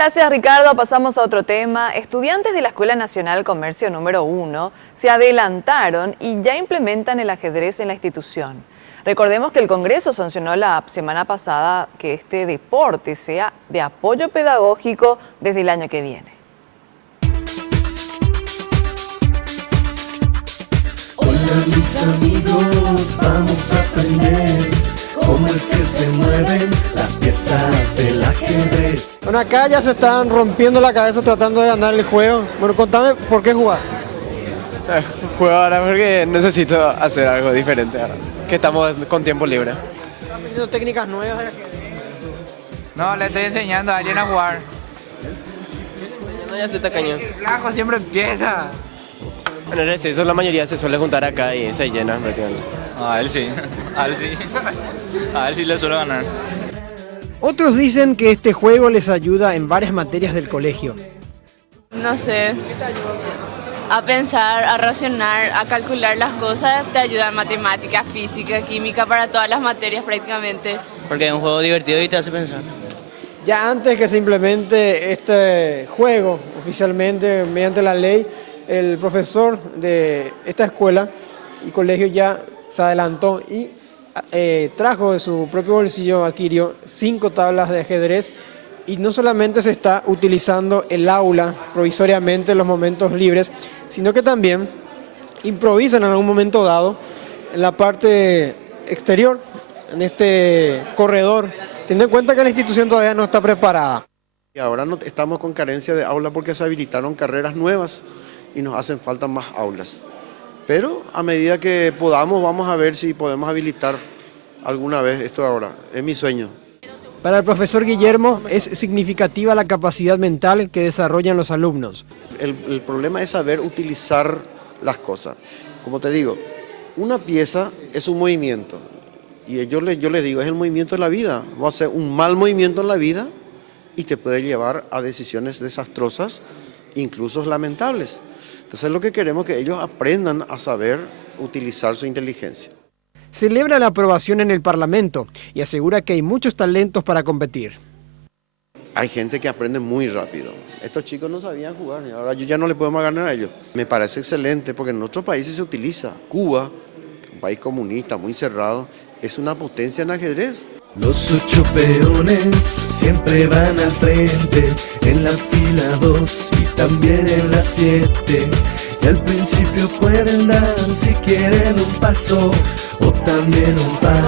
gracias, Ricardo. Pasamos a otro tema. Estudiantes de la Escuela Nacional Comercio número 1 se adelantaron y ya implementan el ajedrez en la institución. Recordemos que el Congreso sancionó la semana pasada que este deporte sea de apoyo pedagógico desde el año que viene. Hola mis amigos, vamos a aprender cómo es que se mueven las piezas del ajedrez. Bueno, acá ya se están rompiendo la cabeza tratando de ganar el juego. Bueno, contame por qué jugás. Juego ahora porque necesito hacer algo diferente ahora, que estamos con tiempo libre. ¿Estás aprendiendo técnicas nuevas del ajedrez? No, le estoy enseñando a alguien a jugar. No, ya se está cañón. El flaco siempre empieza. Bueno, en eso la mayoría se suele juntar acá y se llena. A él sí, a él sí le suele ganar. Otros dicen que este juego les ayuda en varias materias del colegio. No sé, a pensar, a racionar, a calcular las cosas, te ayuda en matemática, física, química, para todas las materias prácticamente. Porque es un juego divertido y te hace pensar. Ya antes que se implemente este juego oficialmente mediante la ley, el profesor de esta escuela y colegio ya se adelantó y trajo de su propio bolsillo, adquirió 5 tablas de ajedrez y no solamente se está utilizando el aula provisoriamente en los momentos libres, sino que también improvisan en algún momento dado en la parte exterior, en este corredor, teniendo en cuenta que la institución todavía no está preparada. Y ahora no estamos con carencia de aula porque se habilitaron carreras nuevas y nos hacen falta más aulas. Pero a medida que podamos vamos a ver si podemos habilitar alguna vez esto ahora. Es mi sueño. Para el profesor Guillermo es significativa la capacidad mental que desarrollan los alumnos. El problema es saber utilizar las cosas. Como te digo, una pieza es un movimiento. Y yo les digo, es el movimiento de la vida. Vos hacer un mal movimiento en la vida y te puede llevar a decisiones desastrosas, incluso lamentables. Entonces lo que queremos es que ellos aprendan a saber utilizar su inteligencia. Celebra la aprobación en el Parlamento y asegura que hay muchos talentos para competir. Hay gente que aprende muy rápido. Estos chicos no sabían jugar y ahora ya no le podemos ganar a ellos. Me parece excelente porque en otros países se utiliza. Cuba, un país comunista muy cerrado, es una potencia en ajedrez. Los 8 peones siempre van al frente, en la fila 2 y también en la 7. Y al principio pueden dar si quieren un paso o también un par,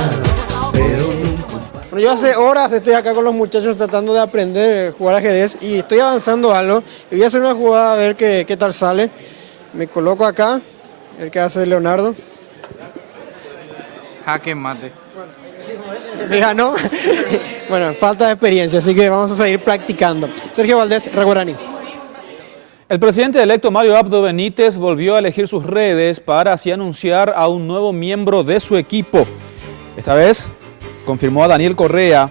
pero nunca un par. Bueno, yo hace horas estoy acá con los muchachos tratando de aprender a jugar ajedrez y estoy avanzando algo. Y voy a hacer una jugada a ver qué tal sale. Me coloco acá, a ver qué hace Leonardo. Jaque mate. Fija, ¿no? Bueno, falta de experiencia, así que vamos a seguir practicando. Sergio Valdés, Reguaraní. El presidente electo Mario Abdo Benítez volvió a elegir sus redes para así anunciar a un nuevo miembro de su equipo. Esta vez confirmó a Daniel Correa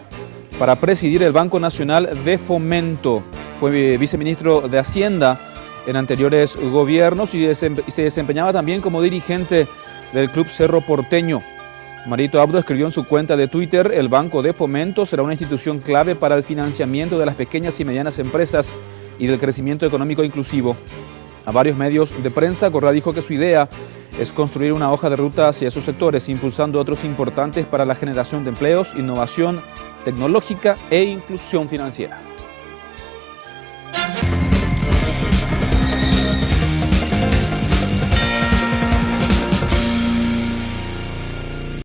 para presidir el Banco Nacional de Fomento. Fue viceministro de Hacienda en anteriores gobiernos y se desempeñaba también como dirigente del Club Cerro Porteño. Marito Abdo escribió en su cuenta de Twitter: el Banco de Fomento será una institución clave para el financiamiento de las pequeñas y medianas empresas y del crecimiento económico inclusivo. A varios medios de prensa, Correa dijo que su idea es construir una hoja de ruta hacia esos sectores, impulsando otros importantes para la generación de empleos, innovación tecnológica e inclusión financiera.